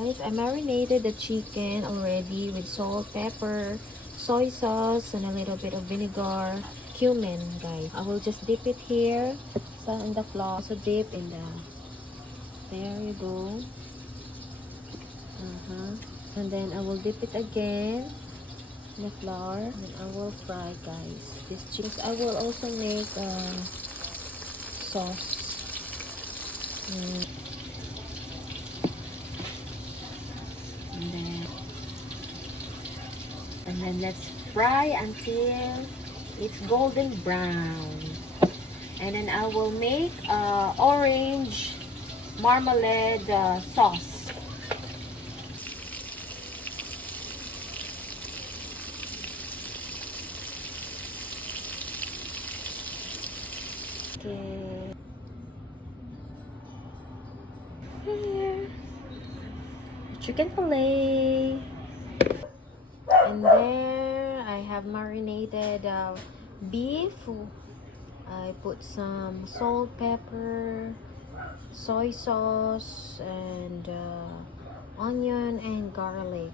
guys, I marinated the chicken already with salt, pepper, soy sauce, and a little bit of vinegar, cumin, guys. I will just dip it here in the flour. So dip in the, there you go. And then I will dip it again in the flour. And I will fry, guys. This chicken. I will also make sauce. And then let's fry until it's golden brown. And then I will make orange marmalade sauce. Okay. Here, chicken fillet. And there I have marinated beef. I put some salt, pepper, soy sauce, and onion and garlic.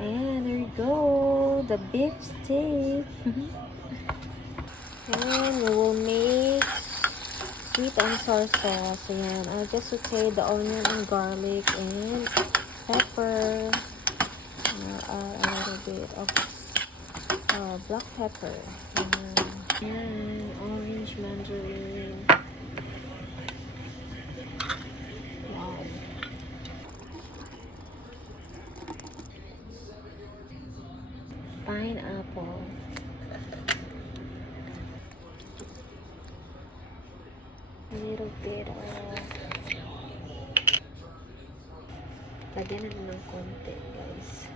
And there you go, the beef steak. And we will make sweet and sour sauce. Ayan, I'll just saute the onion and garlic and pepper. A little bit of black pepper. And orange mandarin. Wow. Pineapple. A little bit of lagyan na ng konti, guys.